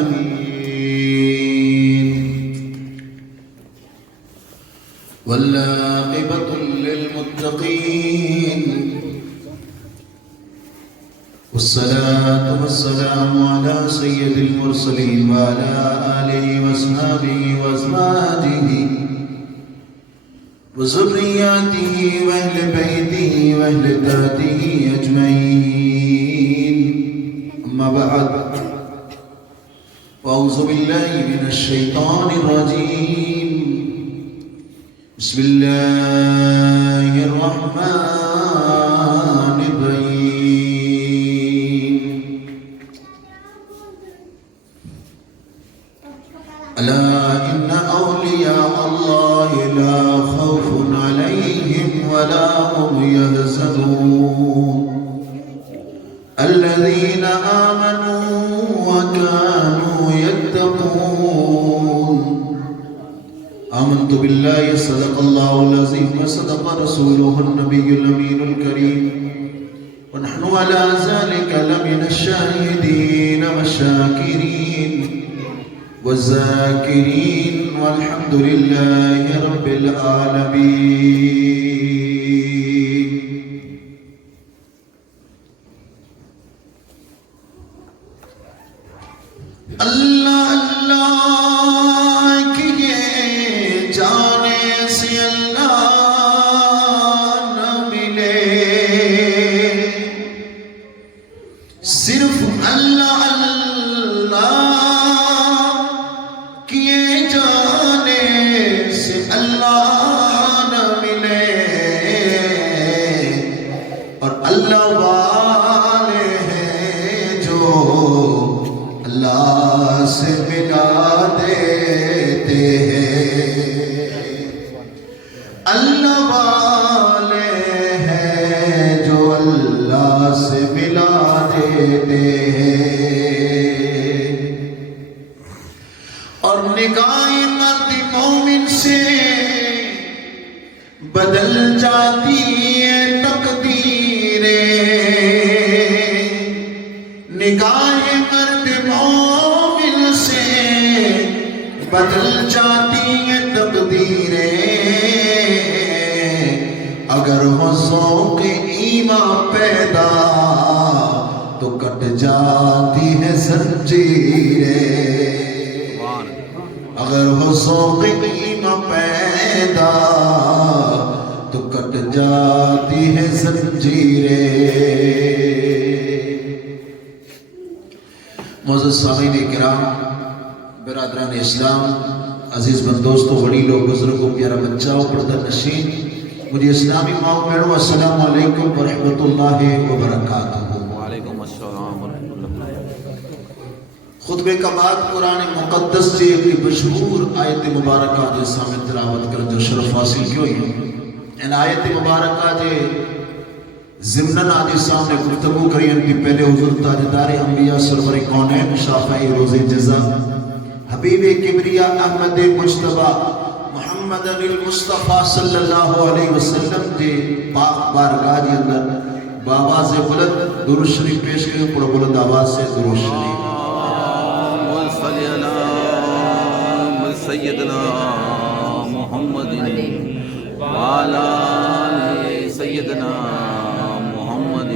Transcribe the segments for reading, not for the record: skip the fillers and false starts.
العالمين والعاقبة للمتقين والصلاة والسلام على سيد المرسلين وعلى آله وصحبه وأزواجه وذرياته وأهل بيته وأهل طاعته أجمعين أما بعد فأعوذ بالله من الشيطان الرجيم بسم الله الرحمن الرحيم ألا إن أولياء الله لا خوف عليهم ولا هم يحزنون الذين آمنوا وكانوا يتقون آمنت بالله صدق الله العظيم وصدق رسوله النبي الأمين الكريم ونحن على ذلك لمن الشاهدين والشاكرين والذاكرين والحمد لله رب العالمين. اللہ اللہ کیے جانے سے اللہ نہ ملے، صرف اللہ اللہ کیے جانے سے اللہ نہ ملے، اور اللہ والے ہیں جو اللہ سے ملا دیتے ہیں، اللہ والے ہیں جو اللہ سے ملا دیتے ہیں، اور نگاہ مرد مومن سے بدل جاتی ہے تقدیریں، نگاہ مرد مومن سے بدل جاتی ہیں تقدیریں، اگر ہو ذوق ایمان پیدا تو کٹ جاتی ہے زنجیریں، اگر ہو ذوق ایمان پیدا تو کٹ جاتی ہے زنجیریں۔ معزز سامعین کرام، برادران اسلام، عزیز بندوستو، وڈیرو، بزرگوں، پیارا بچاؤ، پردہ نشین، مجھے اسلامی ماؤں میرو، السلام علیکم ورحمۃ اللہ وبرکاتہ۔ وعلیکم السلام ورحمۃ اللہ۔ خطبے کا بعد قرآن مقدس سے ایک مشہور آیت مبارکہ جو سامنے تلاوت کر جو شرف حاصل کیوں ہی ان آیت مبارکہ جو ضمناً آجی سامنے گفتگو کری ان کی پہلے حضور تاجدار انبیاء سرور کونین شافعی روز جزا حبیب کبریا احمد مجتبہ محمد المصطفیٰ صلی اللہ علیہ وسلم کے پاک بارگاہ کے اندر بآواز بلند درود شریف پیش کریں، پڑھ بلند آواز سے درود شریف۔ صلی اللہ سیدنا محمد وعلا سیدنا محمد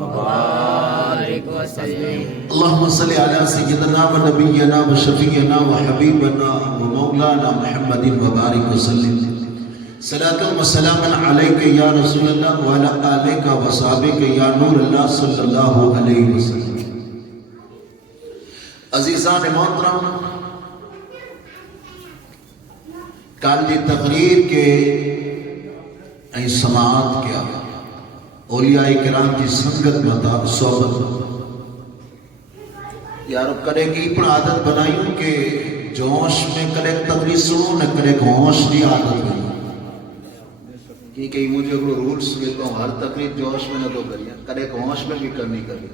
وبارک وسلم۔ اللہم صلی علی سیدنا و نبینا و شفیعنا و حبیبنا و مولانا محمد وبارک وسلم۔ صلاۃ و سلام علیک یا رسول اللہ و علی آلک و صحابک یا نور اللہ صلی اللہ علیہ وسلم۔ عزیزان محترم، کل جی تقریر کے سماعت کیا اولیاء کرام کی سنگت متا صحبت یارو کڑے کی پر عادت بنائیوں کہ جوش میں کڑے تقریر سنو نہ کڑے گوش کی عادت بنائیوں، کیونکہ مجھے اگر رولز ملتا ہوں ہر تقریر جوش میں نہ تو کریا، کڑے گوش میں بھی کرنی کرنی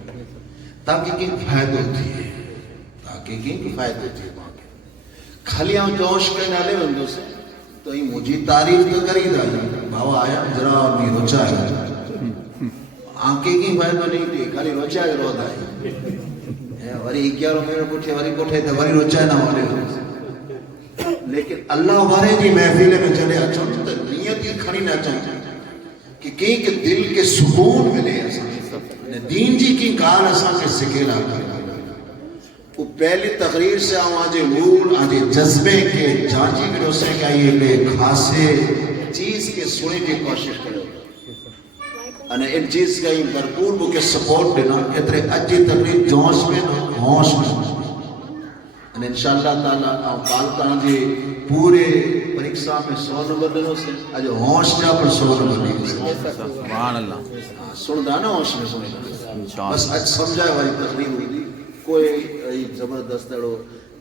تاکہ کی فائدہ ہوتی ہے، تاکہ کی فائدہ ہوتی ہے۔ خالی ہم جوش کے نالے بندوں سے تو ہی مجھے تعریف تو کری دا بابا آیا ذرا اپنی روچا ہے آنکھیں کی فائدہ نہیں تھی، خالی روچا ہے رو دا ہے वरी 11 महीने पुठे वरी कोठे ते वरी रोचाए न वञे। लेकिन अल्लाह वारे जी महफिल में जॾहिं अचूं त नियत ई खणी न अचूं कि कंहिंखे दिल खे सुकून मिले, असांखे दीन जी की ॻाल्हि असांखे सिकेला करे। वो पहली तकरीर से आवाज़े मूल आजे जज्बे के जांची करो से क्या ये ले खासे चीज के सुने की कोशिश करो अने इन चीज का ही भरपूर बुके सपोर्ट देना एतरे अजी तकरीर जोश में न होश में अने इंशाअल्लाह ताला आउ बालकान जे पूरे परीक्षा में 100 नंबर देनो से आज होश जा पर 100 नंबर दी सुभान अल्लाह सुनदा ना होश में सुने इंशाअल्लाह बस आज समझाए वाली तकरीर हुई कोई जबरदस्त अड़ो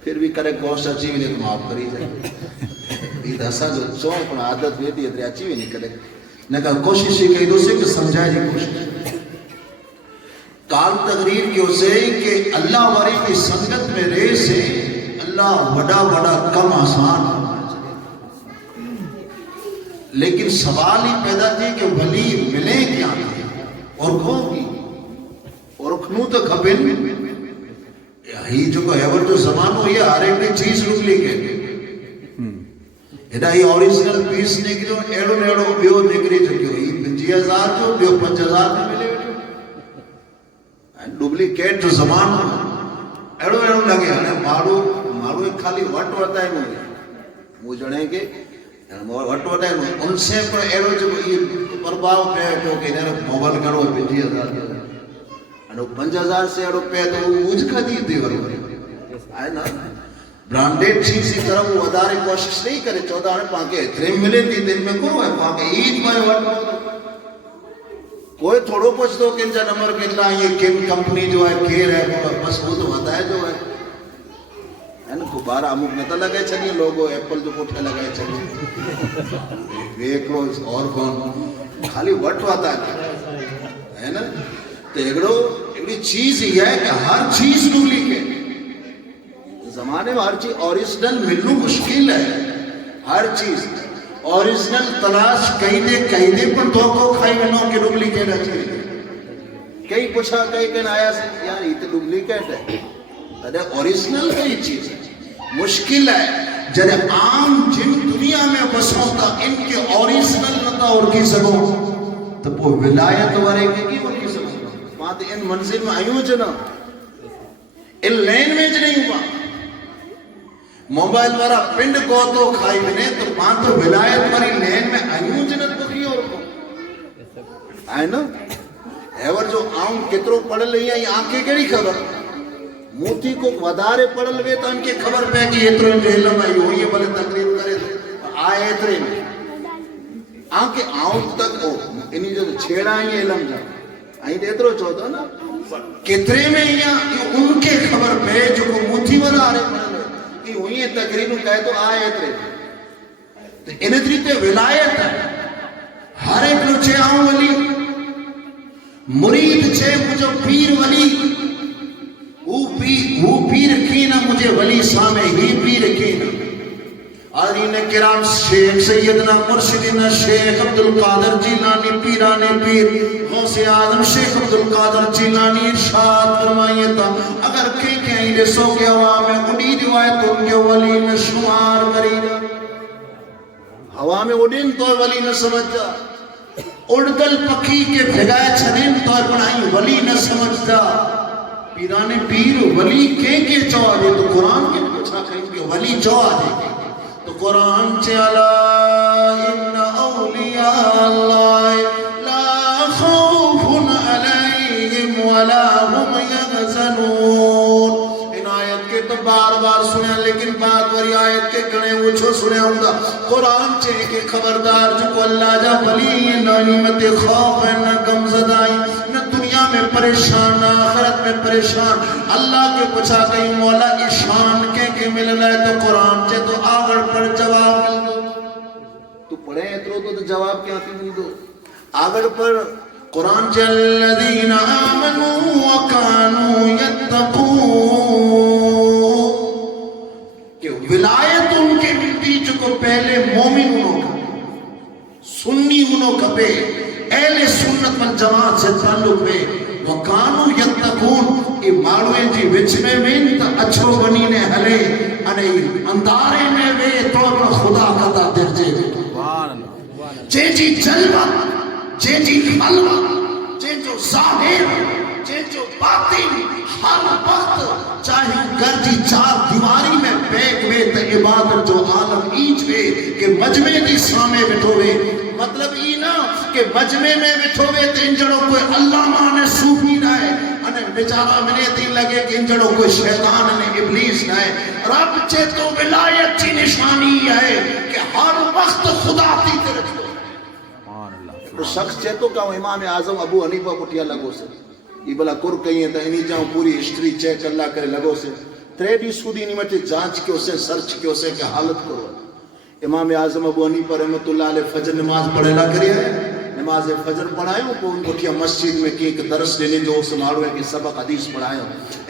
फिर भी करे कोश अची वने तो माफ करी जाए ई दसा जो चो पण आदत वेदी एतरे अची वने करे न का कोशिश ही कई दोसे कि समझाए जी कोशिश काल तकरीर क्यों से कि अल्लाह वारी की संगत में रह से अल्लाह बड़ा बड़ा कम आसान, लेकिन सवाल ही पैदा थी कि वली मिले क्या और खोगी और खनू तो खपेन ही जो एवर जो जमानो ये हर एक चीज डुप्लीकेट एडा ही ओरिजिनल पीस निकलो एड़ो नेड़ो बियो निकरी चुकियो ही 50,000 जो बियो 5,000 में मिले वेठो डुप्लीकेट जो जमानो एड़ो एड़ो लगे हाने मारू मारू खाली वट वटाए नो मु जणे के वट वटाए नो उनसे पर एड़ो जो ये प्रभाव पे तो के ने मोबाइल करो 50,000 अने 5,000 से एड़ो पे तो उज खदी दे वरो आए ना ब्रांडेड चीज की तरफ वो वधारे कोशिश नहीं करे 14 ने पाके इतने मिले थी दिन में को है पाके ईद में वट कोई थोड़ो कुछ तो किन जा नंबर कितना ये किन कंपनी जो है केर है बस वो तो बताए जो है ना गुब्बारा अमुक न तो लगे चलिए लोगो एप्पल जो कोठे लगाए चलिए वेक्रो और कौन खाली वट वाता है ना तो एगड़ी चीज ही है कि हर चीज डुप्लीकेट जमाने में हर चीज ओरिजिनल मिलना मुश्किल है हर चीज ओरिजिनल तलाश कई दे पर तो को खाई वनो के डुप्लीकेट अचे कई पूछा कई कन आया से यार ये तो डुप्लीकेट है अरे ओरिजिनल कई चीज है मुश्किल है जरे आम जिन दुनिया में बसों का इनके ओरिजिनल नता और की सको तो वो विलायत वाले की और की सको बात इन मंजिल में आयो जना इन लैंग्वेज नहीं हुआ मोबाइल वाला पिंड को तो खाई बने तो पांच तो विलायत वाली लैन में आयु जनत दुखी और को आए ना एवर जो आऊं कितरो पढ़ लई आई आंखें केड़ी खबर मोती को वधारे पढ़ल वे तो इनके खबर पे कि एतरो इल्म आई हो ये भले तकलीफ करे आए एतरे में आंखें आऊं तक ओ इनी जो छेड़ा ही इल्म जा आई एतरो चोदो ना कितरे में या उनके खबर पे जो को मोती वधारे कि हुई तकरीर कहे तो आए थे तो इन तरीके विलायत है हर एक नु छे आऊं वली मुरीद छे मुझे पीर वली वो पीर की ना मुझे वली सामे ही पीर की ना आदरीन किराम शेख सैयदना मुर्शिदना शेख अब्दुल कादर जिलानी पीराने पीर गौसे आजम शेख अब्दुल कादर जिलानी इरशाद फरमाइए था अगर कहीं देशों के हवा में उड़ी रिवायत उनके वली में शुमार करी हवा में उड़ीन तो वली न समझता उड़दल पखी के भिगाए छनिन तो बनाई वली न समझता पीराने पीर वली के चौआ दे तो कुरान के पूछा कहीं के वली चौआ दे तो कुरान चला इन्ना औलिया अल्लाह ला खौफुन अलैहिम वला हुम यहज़नून इन आयत के तो बार-बार सुने लेकिन बात वाली आयत के गणे ऊंचो सुने होगा कुरान चे के खबरदार जो को अल्लाह जा वली न निमत खौफ न गमज़दाई न दुनिया में परेशान न आखिरत में परेशान अल्लाह के पूछा कहीं मौला ईशान के मिलना है तो कुरान चे तो आगड़ पर जवाब मिल दो तू पढ़े इतरो तो जवाब क्या मिल दो आगड़ पर कुरान चे अल्लज़ीना आमनू व कानू यत्तकून कि विलायत उनके मिलती जो को पहले मोमिन उनो का सुन्नी उनो कपे अहले सुन्नत वल जमात से ताल्लुक में व कानू यत्तकून એ માળુએ जी विच में वेन त अछो बनीने हले अने अंधारे में वे तो खुदा कदा दर्जे सुभान अल्लाह जे जी जलवा जे जी खलवा जे जो जाहिर जे जो बातिन हर वक्त चाहे घर जी चार दीवारी में बैग वे त इबादत जो आलम ईच वे के मजमे दी सामे बैठो वे मतलब ई ना के मजमे में बैठो वे त इंजड़ो कोई अल्लाह माने सूफी ना है अने बेचारा मने ती लगे कि इंजड़ो कोई शैतान ने इब्लीस ना है रब चे तो विलायत की निशानी है कि हर वक्त खुदा थी तेरे सुभान अल्लाह तो शख्स चे तो का इमाम आजम अबू हनीफा पुटिया लगो से ई भला कुर कहीं त इनी जाऊं पूरी हिस्ट्री चेक अल्लाह करे लगो से त्रेडी सुदी नी मते जांच क्यों से सर्च क्यों से के हालत करो इमाम आजम अबू हनीफा रहमतुल्लाह अलैह फजर नमाज पढ़ेला करिया नमाज फजर पढ़ायो को पुठिया मस्जिद में की एक दरस देने जो समारो है कि सबक हदीस पढ़ायो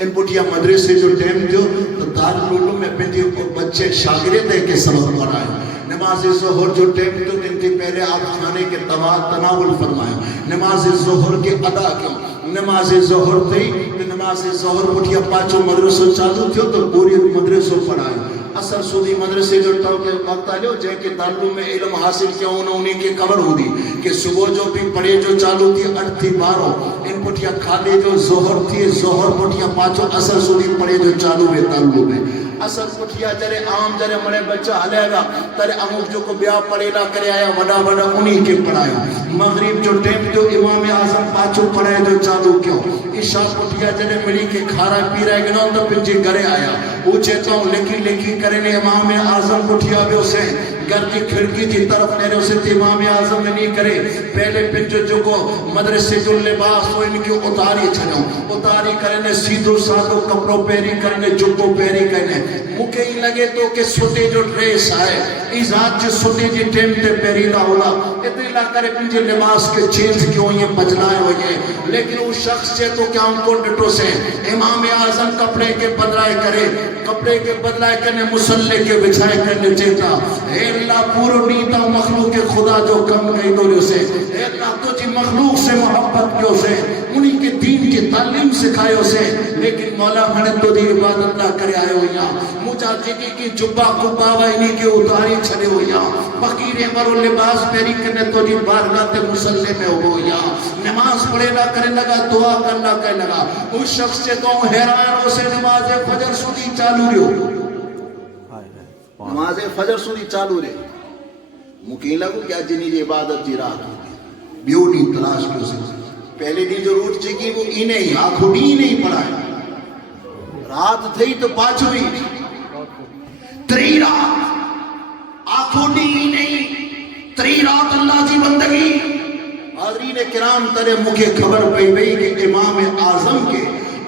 इन पुठिया मदरसे जो टाइम दियो तो दारुल उलूम में पेंदी को बच्चे शागिर्द है के सबक पढ़ायो नमाज ज़ोहर जो टाइम तो दिन के पहले आप खाने के तनावुल फरमायो नमाज ज़ोहर के अदा क्यों नमाज ज़ोहर थी तो नमाज ज़ोहर पुठिया पांचों मदरसो चालू थियो तो पूरी मदरसो पढ़ायो असर सूदी मदरसे जो टॉप वक्त आयो जे के ताल्लुम में इल्म हासिल किया उन्होंने के कवर हुदी कि सुबह जो भी पढ़े जो चालू थी 8 थी 12 इन पुठिया खाले जो ज़ोहर थी ज़ोहर पुठिया पांचों असर सूदी पढ़े जो चालू वे ताल्लुम में असर पुठिया जरे आम जरे मरे बच्चा हलेगा तरे अमुक जो को ब्याह पढ़ेला करे आया वडा वडा उन्हीं के पढ़ायो मगरिब जो टाइम जो इमाम आजम पांचों पढ़े जो चालू क्यों ईशा पुठिया जरे मिली के खारा पी रहे गनो तो पिंजे घरे आया ऊंचे तो लिखी लिखी करे ने इमाम आजम पुठिया भी उसे घर की खिड़की की तरफ नेरे उसे इमाम आजम ने नहीं करे पहले पिंजो जो को मदरसे जो लिबास हो इनकी उतारी छनो उतारी करने सीधो साधो कपड़ो पहरी करने जुब्बो पहरी करने मुके ही लगे तो के सुते जो ड्रेस आए इस हाथ जो सुते जी टेम ते पहरी ना होला इतनी ला करे पिंजे लिबास के चेंज क्यों ये बजनाए हो गए लेकिन उस शख्स से तो क्या उनको डटो से इमाम आजम कपड़े के बदलाए करे कपड़े के बदलाए करने मुसल्ले के बिछाए करने चेता अल्लाह पूरो नीता मखलूक के खुदा जो कम गई दो से अल्लाह तो जी मखलूक से मोहब्बत क्यों से उन्हीं के दीन की तालीम सिखायो से लेकिन मौला मने तो दी इबादत ना करे आयो या मुजा जिकी की जुब्बा कुब्बा इन्हीं के उतारी छड़े हो या फकीरे मरो लिबास पेरी करने तो जी बारगाह ते मुसल्ले में हो या नमाज पढ़े ना करे लगा दुआ करना करे लगा उस शख्स से तो हैरान हो से नमाज फजर सुधी चालू रहो नमाज फजर सुधी चालू रे मुके लगो क्या जिनी जी इबादत जी रात होगी ब्यूटी तलाश क्यों से पहले दिन जो रूट जी वो इन्हें ही आंखों डी नहीं पढ़ाए रात थी तो पांचवी त्री रात आंखों डी नहीं त्री रात अल्लाह की बंदगी हाज़रीन किराम तरे मुखे खबर पई वई कि इमाम आजम के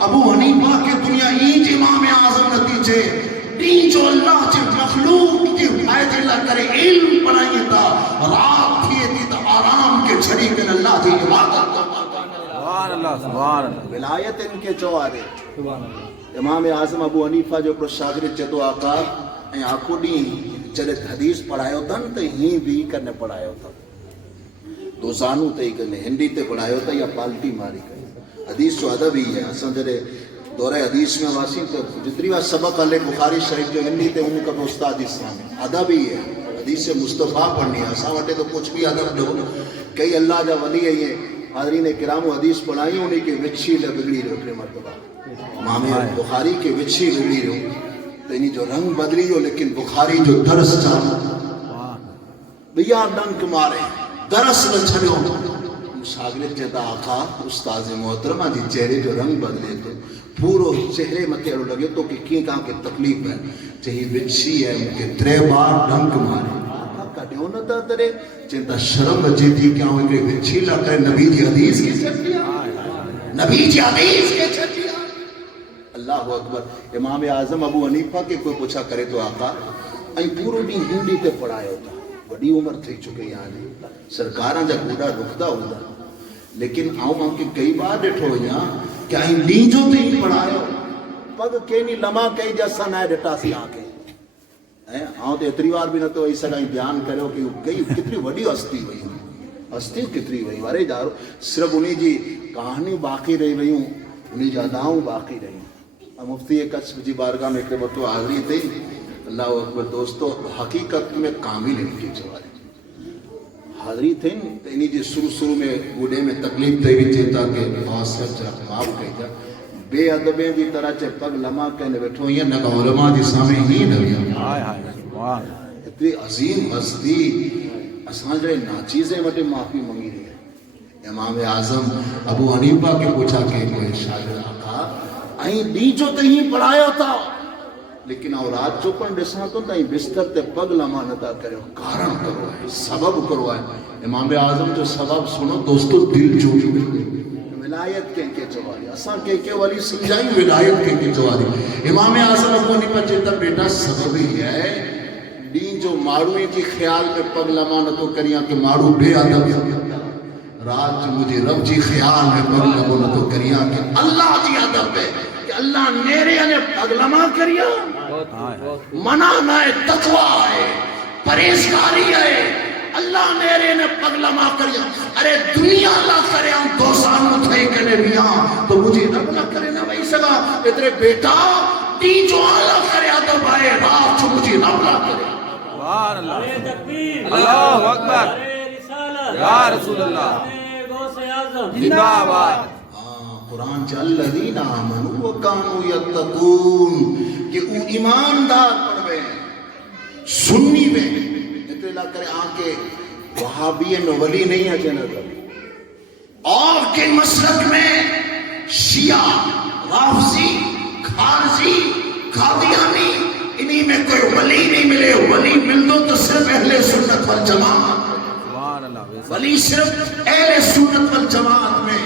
अबू हनीफा के दुनिया ईज इमाम आजम नतीजे डी जो अल्लाह के मखलूक के फायदे ला करे इल्म पढ़ाई था रात थी तो आराम के छड़ी के अल्लाह की इबादत सुभान अल्लाह सुभान अल्लाह विलायत इनके चौआरे इमाम आजम अबू हनीफा जो pro शागिर्द चतो आका ऐं आखो डी जॾहिं हदीस पढ़ायो अथनि त हीअं बि करने पढ़ायो अथनि दोसानू ते करने हिंदी ते पढ़ायो था या पाल्टी मारी कई हदीस जो अदब ही है असां जॾहिं दौरे हदीस में वासी तो जितनी बार सबक हले बुखारी शरीफ जो हिंदी ते उन कब उस्ताद इस्लाम अदब ही है हदीस से मुस्तफ़ा पढ़नी है असां वटे तो कुछ भी अदब दो कई अल्लाह जा वली है ये हाज़रीन किराम हदीस पढ़ाई उन्हीं के विछी बिगड़ी रहो टे मरतबा मामे बुखारी के विछी बिगड़ी रहो तो इन्हीं जो रंग बदली हो लेकिन बुखारी जो दरस चालू भैया डंक मारे दरस न छड़ियो शागिर्द चेता आका उस्ताद मोहतरमा जी चेहरे जो रंग बदले तो पूरो चेहरे मथे अड़ो लगे तो कि कीअं तव्हांखे तकलीफ़ है चई विछी है मूंखे 3 बार डंक मारे कढियो न त तरे चेता शर्म अचे थी कि आउं हिकिड़े विछी लाइ करे नबी जी हदीस खे छॾी आहे नबी जी हदीस खे छॾी आहे अल्लाहु अकबर इमाम आज़म अबू हनीफा के कोई पुछा करे तो आका ऐं पूरो ॾींहुं हिंदी ते पढ़ायो था वॾी उमिरि थी चुकी आहे सरकारां जा गोॾा ॾुखंदा हूंदा लेकिन आउं के कई बार ॾिठो वञा कि आई ॾींहं जो ते ई पढ़ायो पग केनी लम्हा कई जे असां न ॾिठासीं आके ऐं आउं त एतिरी बार बि नथो वेही सघां बयानु करियो कि कई केतिरी वॾी हस्ती वयूं हस्तियूं केतिरी वयूं अरे यारो सिर्फ़ु उन जी कहानियूं बाक़ी रही वयूं انہیں یاداؤں باقی رہی. مفتی کچھ جی بارگاہ میں کہ تو حاضری تھی. اللہ اکبر دوستو, حقیقت میں کامل ان کی جواری حاضری تھی. انہیں جی شروع میں گوڑے میں تکلیف دے بھی چیتا کہ آسر جا معاف کہی جا بے ادبیں دی طرح چے پگ لما کہنے بیٹھو یہ نگا علماء دی سامنے ہی نبی اتنی عظیم ہستی اساں جو ناچیزیں مٹے معافی منگی رہی ہے. امام اعظم ابو حنیفہ کے پوچھا کہ کوئی شاگرد آقا آئیں ڈیچو تہیں پڑھایا تھا لیکن اورات جو پن ڈسنا تو تہیں بستر تے پگ لما نتا کرے کارن کرو ہے سبب کرو ہے. امام اعظم جو سبب سنو دوستو دل جو ولایت کے جواری اساں کے والی سمجھائیں ولایت کے جواری. امام اعظم ابو حنیفہ چیتا بیٹا سبب ہی ہے دین جو مارویں کی خیال میں پگ لما نہ تو کریاں کہ مارو بے ادب رات جو مجھے رب جی خیال میں پگ لما نہ تو کریاں کہ اللہ جی ادب ہے کہ اللہ نیرے نے پگ لما کریا منع نہ تقوی ہے پرہیزگاری ہے. اللہ نیرے نے پگ لما کریا. ارے دنیا اللہ کرے ہم دو سال تھے کنے بیاں تو مجھے رب نہ کرے نہ وہی سگا اترے بیٹا تی جو اللہ کرے ادب آئے رات جو مجھے رب نہ کرے. سبحان اللہ, اللہ اکبر, یا رسول اللہ, زندہ آباد. قرآن چا الذین آمنوا وکانوا یتقون کہ وہ ایماندار پڑھوے سنی میں اتلا کرے آنکے وہابی میں ولی نہیں ہے جنر اور کے مسلک میں شیعہ رافضی خارجی قادیانی انہی میں کوئی ولی نہیں ملے. ولی مل دو تو صرف اہل سنت والجماعت, ولی صرف اہل سنت والجماعت میں.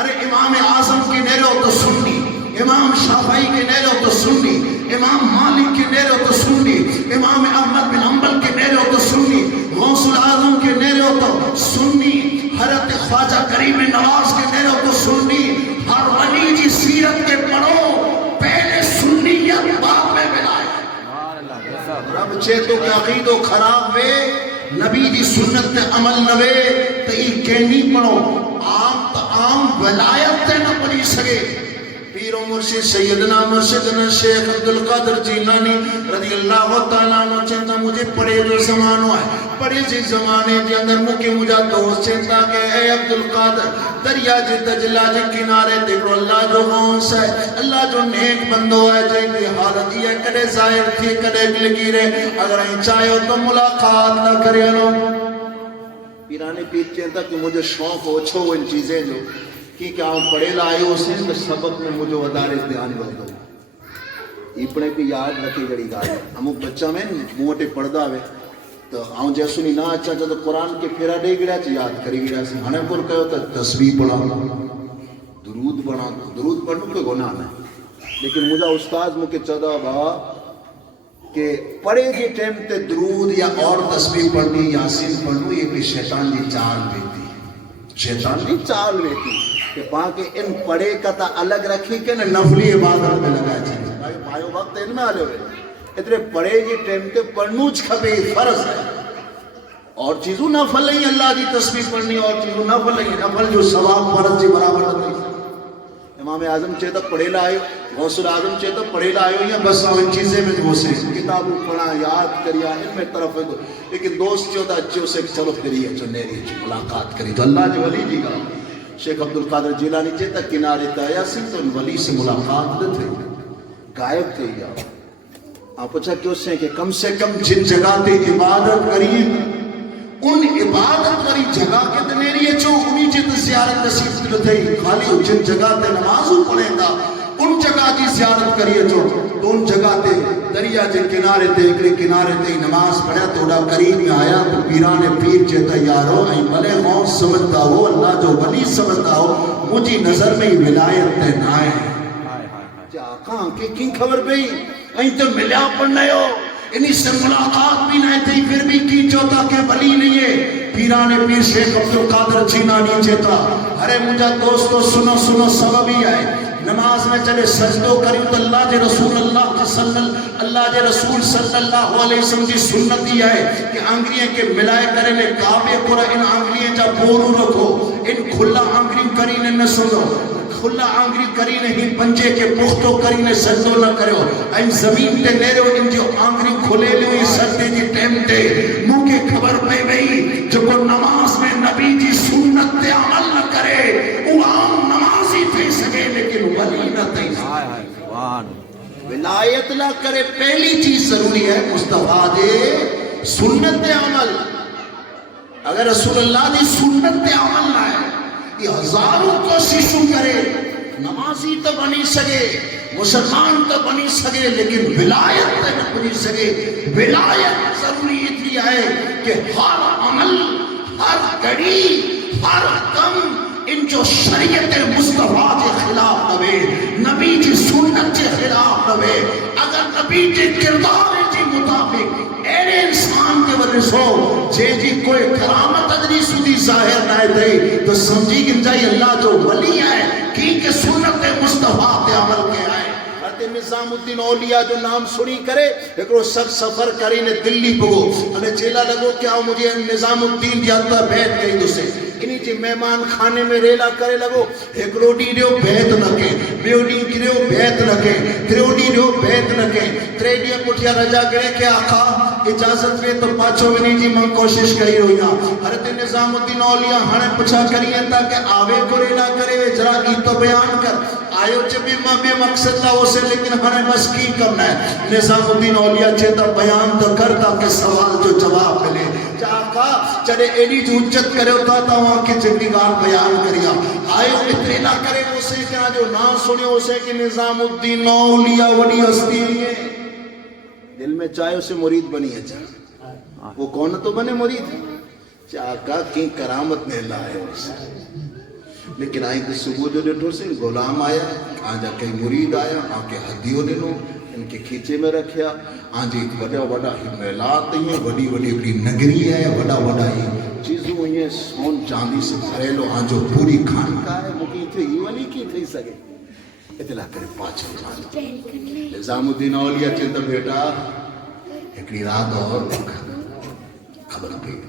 ارے امام اعظم کے نیرو تو سنی, امام شافعی کے نیرو تو سنی, امام مالک کے نیرو تو سنی, امام احمد بن حنبل کے نیرو تو سنی, غوث الاعظم کے نیرو تو سنی, حضرت خواجہ کریم نواز کے نیرو تو سنی. ہر ولی جی سیرت کے پڑھو پہلے سنیت بعد میں ملائے. رب چیتو کہ عقیدو خراب وے نبی دی سنت تے عمل نوے تے ای کہنی پڑھو عام ولایت تے نہ پڑھی سکے. پیر و مرشد سیدنا مرشدنا شیخ عبدالقادر جیلانی رضی اللہ تعالیٰ عنہ چاہتا مجھے پڑھے جو زمانوں ہے پڑھے جی زمانے دے اندر مکہ مجھا دوست چاہتا کہ اے عبدالقادر دریا جی دجلہ جی کنارے دیکھو اللہ جو غونس ہے اللہ جو نیک بندو ہے جائیں کی حالت یہ کدے ظاہر تھی کدے لگی رہے اگر ہی چاہے ہو تو ملاقات نہ کرے انہوں. پیرانے پیر چاہتا کہ مجھے شوق ہو چھو ان چیزیں جو کہ ہم پڑھے لائے ہو سے تو سبق میں مجھے ودارے دھیان رہتا ہوں ایپنے کی یاد رکھی گڑی گا ہے. ہم بچہ میں موٹے پڑھدا ہوئے تو ہم جیسو نہیں نہ اچھا تو قرآن کے پھیرا دے گڑا چاہ یاد کری گڑا سے ہنے پر کہو تو تسبیح پڑھا درود پڑھا درود پڑھنے کوئی گناہ نہیں لیکن مجھے استاذ مجھے چاہتا با کہ پڑھے جی ٹیم تے درود یا اور تسبیح پڑھنی یاسین پڑھنی یہ بھی شیطان دی چال بیتی شیطان دی چال بیتی کہ پاکے ان پڑھے کا تا الگ رکھی کہ نفلی عبادت میں لگا چاہیے بھائی بھائیو وقت ان میں آلے ہوئے اتنے پڑھے جی ٹیم تے پڑھنوچ کھبے فرض ہے اور چیزوں نفل نہیں اللہ جی تسبیح پڑھنی اور چیزوں نفل نہیں نفل جو ثواب فرض جی برابر نہیں. امام اعظم چاہتا پڑھے لائے غوث العظم چاہتا پڑھے لائے یا بس ان چیزیں میں وہ سے کتابوں پڑھا یاد کریا ان میں طرف ہے لیکن دوست چاہتا اچھے اسے چلو پھری ہے چلنے رہی ہے ملاقات کری تو اللہ جو ولی جی گا شیخ عبدالقادر جیلانی چاہتا کنارے تایا سی تو ان ولی سے ملاقات تھے غائب تھے یا آپ پوچھا کیوں سے کم جن جگہ تے عبادت کریے ان عبادت کری جگہ کے دنیری ہے چو انہی جت زیارت نصیب دل تھے خالی جن جگہ تے نمازوں پڑھے گا ان جگہ جی زیارت کریے چو تو ان جگہ تے دریا جے کنارے تے اکڑے کنارے تے نماز پڑھا تو اڑا قریب میں آیا تو پیرانے پیر چیتا یارو این بلے غوث سمجھتا ہو اللہ جو ولی سمجھتا ہو مجھے نظر میں ولایت تے نائے جا کہاں کہ کین خبر بھی این تو ملیا پڑھنے ہو انہی سے ملاقات بھی نہیں تھی پھر بھی کی چوتا کہ ولی نہیں ہے. پیرانے پیر شیخ عبدالقادر جیلانی چیتا ارے مجھا دوستو سنو سنو سبب ہی آئے نماز میں چلے سجدو کریو تو اللہ جے رسول اللہ جے رسول صلی اللہ علیہ وسلم کی سنت ہی آئے کہ انگریاں کے ملائے کرے لے کعبے پورا ان انگریاں جا بورو رکھو ان کھلا انگریاں کرینے نہ سنو खुला आंगरी करी नहीं पंजे के पुख्तो करी ने सजदो न करो ऐं जमीन ते नेरो इन जो आंगरी खुले ली सजदे जी टाइम ते मुके खबर पे वई जो को नमाज में नबी जी सुन्नत ते अमल न करे वो आम नमाजी थे सके लेकिन वली न थे। हाय हाय सुभान विलायत ना करे पहली चीज जरूरी है मुस्तफा दे सुन्नत ते अमल। अगर रसूलुल्लाह दी सुन्नत ते अमल ना है ये हजारों कोशिशों करे नमाजी तो बनी सके मुसलमान तो बनी सके लेकिन विलायत तो न बनी सके। विलायत जरूरी इसलिए है कि हर अमल हर घड़ी हर कम इन जो शरीयत मुस्तफा के खिलाफ नवे नबी जी सुन्नत के खिलाफ नवे अगर नबी के किरदार के मुताबिक एरे इंसान के वजह से जे जी कोई करामत अदरी सुधी जाहिर ना थे तो समझी गिंजाई अल्लाह जो वली है कि सुन्नत मुस्तफा ते अमल के आए। निजामुद्दीन औलिया जो नाम सुनी करे एकरो सफर करी ने दिल्ली पगो अने चेला लगो क्या मुझे निजामुद्दीन जाता बैठ गई दुसे इन्हीं जे मेहमान खाने में रेला करे लगो एकरो डी रो बैठ न के बेओडी किरो बैठ न के त्रियोडी रो बैठ न के त्रेडिया पुठिया रजा करे के आका इजाजत में तो पाछो वनी जी मैं कोशिश करी होया हजरत निजामुद्दीन औलिया हणे पूछा करी अंदा के आवे को रेला करे जरा ई तो बयान कर आयो जबी मां मकसद ला उसे लेकिन हमें बस की करना है। निजामुद्दीन औलिया चेता बयान तो करता के सवाल जो जवाब मिले चाका चले एडी जो उच्चत करे होता था वहां की जिंदगी गान बयान करिया आयो इतने ना करे उसे क्या जो ना सुने उसे कि निजामुद्दीन औलिया बड़ी हस्ती है दिल में चाहे उसे मुरीद बनी है वो कौन तो बने मुरीद चाका की करामत ने लाए उसे लेकिन आई तो सुबह जो डेठो से गुलाम आया आजा कई मुरीद आया आके हदियो दिनो इनके खींचे में रखिया आज एक बड़ा बड़ा हिमेलात ही बड़ी बड़ी बड़ी नगरी है बड़ा बड़ा ही चीजों ये सोन चांदी से भरेलो आजो पूरी खानका है मुकी थे ये वाली की थई सके इतला करे पाछो निजामुद्दीन औलिया चिंता बेटा एकड़ी रात और खबर पे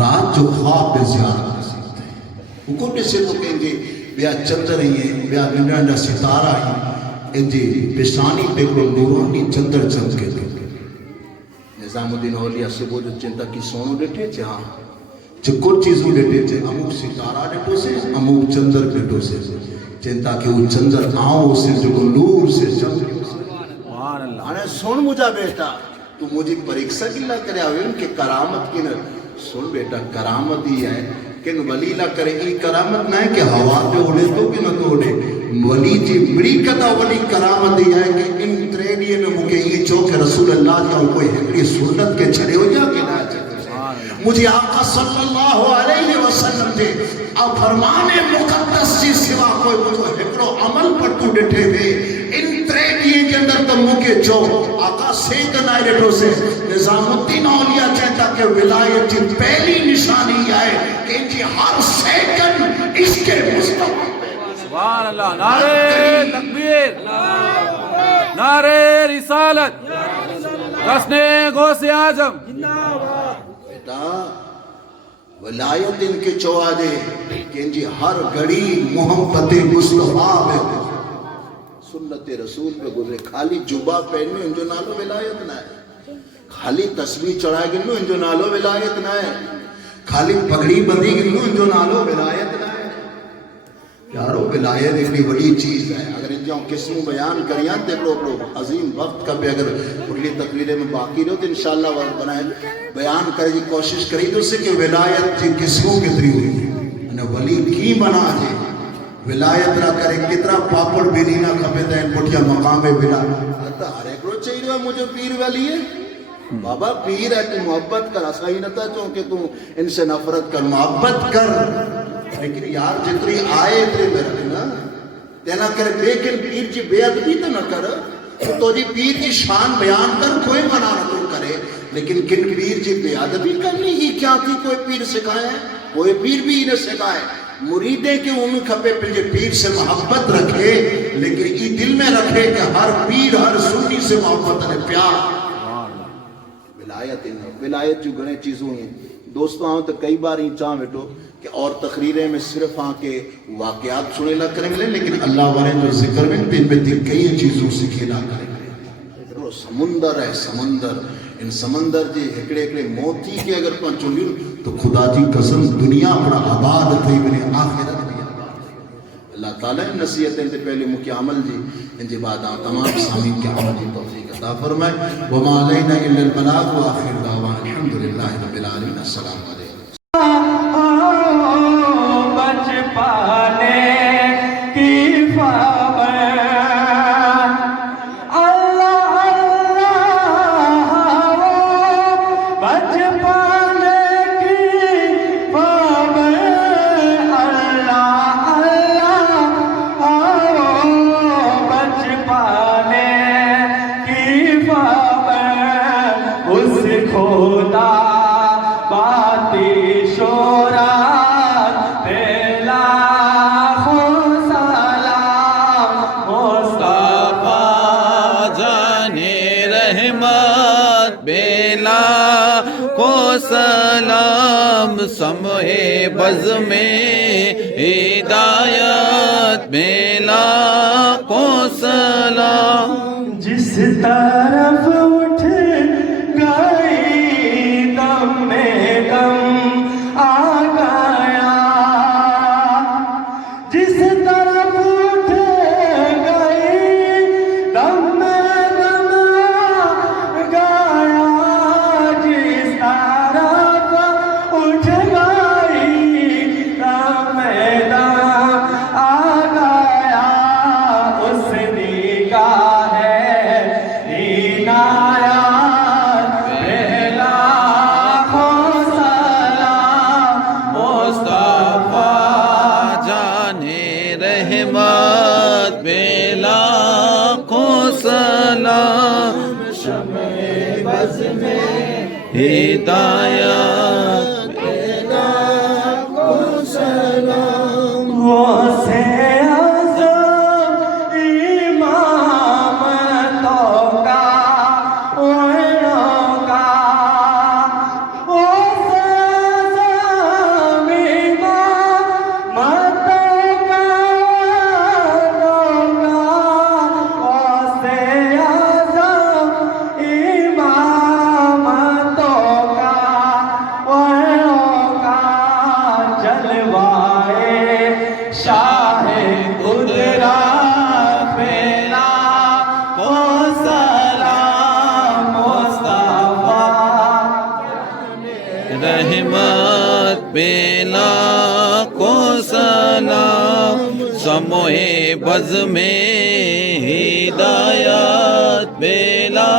रात जो ख्वाब में ज़्यादा हुकुम से तो कहेंगे बिया चंद्र ही है बिया नंढा सितारा ही इंजे पेशानी पे को नूरानी चंद्र चमके निजामुद्दीन औलिया सुबह जो चिंता की सोनो डेठे चे हाँ जो कुछ चीजों डेठे चे अमुक सितारा डेठो से अमुक चंद्र डेठो से चिंता कि वो चंद्र आओ से जो नूर से चमके सुभान अल्लाह अने सुन मुझा बेटा तू मुझे परीक्षा की ला करे आवे उनके करामत की न सुन बेटा करामत ही है कि वली ला करे ई करामत ना है कि हवा पे उड़े तो कि न तो उड़े वली जी बड़ी कदा वली करामत ही है कि इन त्रेडिये में मुके ई चौक रसूल अल्लाह का कोई एकड़ी सुन्नत के छड़े हो जा के ना मुझे आका सल्लल्लाहु अलैहि वसल्लम दे अब फरमाने मुकद्दस से सिवा कोई मुझे एकड़ो अमल पर तू डटे वे इन त्रेडिये के अंदर तो मुके जो आका से ना डटो से निजामुद्दीन औलिया कहता कि विलायत की पहली निशानी है कि इनकी हर सेकंड इसके मुस्तफा सुभान अल्लाह नारे तकबीर नारे रिसालत रस्ने गौसे आजम बेटा विलायत इनके चौआजे कि इनकी हर घड़ी मोहब्बत मुस्तफा में सुन्नत रसूल पे गुजरे खाली जुबा पहनो इनजो नालो विलायत ना है खाली तस्वीर चढ़ाए गिनो इनजो नालो विलायत ना है खाली पगड़ी बंदी गिनो इनजो नालो विलायत ना है यारो विलायत इतनी बड़ी चीज है अगर इन जो किस्मों बयान करिया देखो अजीम वक्त का भी अगर अगली तकरीरें में बाकी रहो तो इंशाल्लाह वक्त बनाए बयान करे की कोशिश करी तो उससे कि विलायत की किस्मों कितनी हुई है वली की बना दे विलायत ना करे कितना पापड़ बेनी ना खपे तो इन पुठिया मकाम में बिना अता हर एक रोज चाहिए मुझे पीर वाली है बाबा पीर है तू मोहब्बत कर ऐसा ही नता चो कि तू इनसे नफरत कर मोहब्बत कर लेकिन यार जितनी आए इतने में रखना तेना करे लेकिन पीर की बेअदबी तो न कर तो जी पीर की शान बयान कर कोई मना न तो करे लेकिन किन पीर की बेअदबी करनी ही क्या थी कोई पीर सिखाए कोई पीर भी इन्हें सिखाए मुरीदे के उन खपे पे पीर से मोहब्बत रखे लेकिन ये दिल में रखे कि हर पीर हर सुन्नी से मोहब्बत है प्यार विलायत जो घने चीजों हैं दोस्तों आओ तो कई बार ही चाह बैठो کہ اور تقریریں میں صرف آ کے واقعات سنے لا کریں گے، لیکن اللہ والے جو ذکر میں دن میں دن کئی چیزوں سکھے لا کریں گے۔ وہ سمندر ہے، سمندر، ان سمندر جی ہکڑے ہکڑے موتی کے اگر پہنچ چلیو تو خدا جی قسم دنیا اپنا آباد تھی بنے آخرت بھی آباد تھی۔ اللہ تعالیٰ نصیحتیں تے پہلے مکی عمل جی ان جی بعد تمام سامین کے عمل جی توفیق عطا فرمائے۔ وما علینا الا البلاغ وآخر دعوانا الحمدللہ رب العالمین۔ السلام علیکم۔ سلام سمع بز میں ہدایت بیلا کو سلام، جس طرف اٹھ گئی دم میں دم آ گیا، جس طرف اٹھ گئی دم میں دم آ گیا، جس طرف اٹھ گئی دم میں دم آ گیا، اس نگاہ ہے عنایت پہلا کو سلام، مصطفیٰ جانے رحمت بیلا کو سلام، شمع بز میں ہدایت بیلا کو سلام، غوثِ اعظم امام تو کا وینوں کا، غوثِ اعظم امام تو کا وینوں کا، غوثِ اعظم امام تو کا وینوں کا، جلوائے شاہ قدرت بیلا کو سلام، مصطفیٰ رحمت بیلا کو سلام، سمع بز میں ہدایت بیلا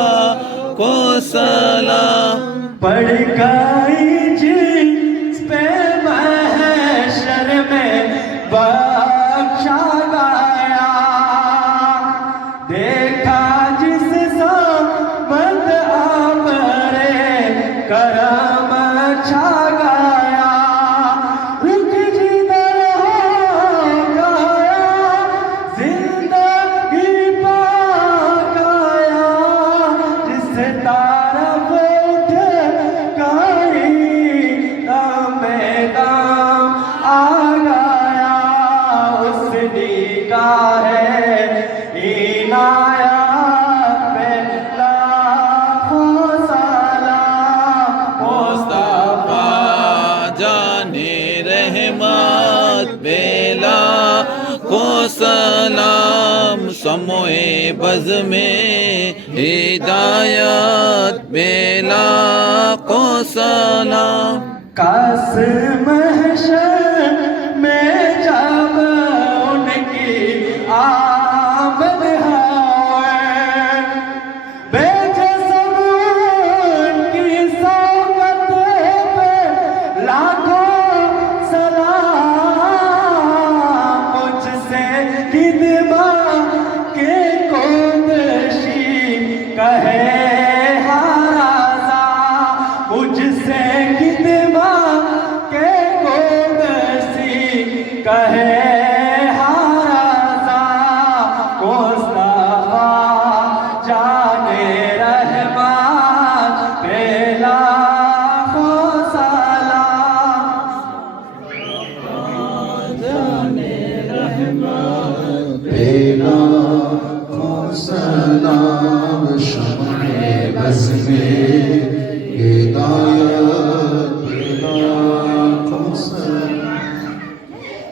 کو سلام، پڑھ گئی جس پہ محشر میں بخشا گیا، دیکھا جس سمت ابرِ کرم چھا گیا، رخ جدھر ہو گیا زندگی پا گیا، جس طرف اٹھ گئی دم میں دم آ گیا، اس نگاہ ہے عنایت پہ لاکھوں سلام، مصطفیٰ جانے رحمت بیلا کو سلام، سمع بز میں ہدایت بیلا کو سلام، کاس محشر میں جب ان کی آمد ہے، بے جسم ان کی صحبت پہ لاکھوں سلام، مجھ سے خدمت کے کوشش کہے ہر مجھ سے خدمت کے رسم ہدایت لاکھوں سلام.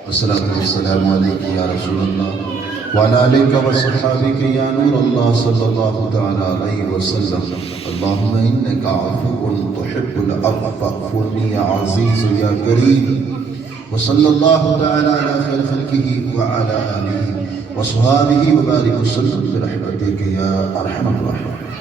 الصلاة والسلام علیک یا رسول اللہ وعلى آلك وصحابك يا نور الله صلى الله تعالى عليه وسلم. اللهم إنك عفو تحب العفو فاعف عني يا عزيز يا كريم. وصلى الله تعالى على خير خلقه وعلى آله وصحابه وبارك وسلم برحمتك يا أرحم الراحمين.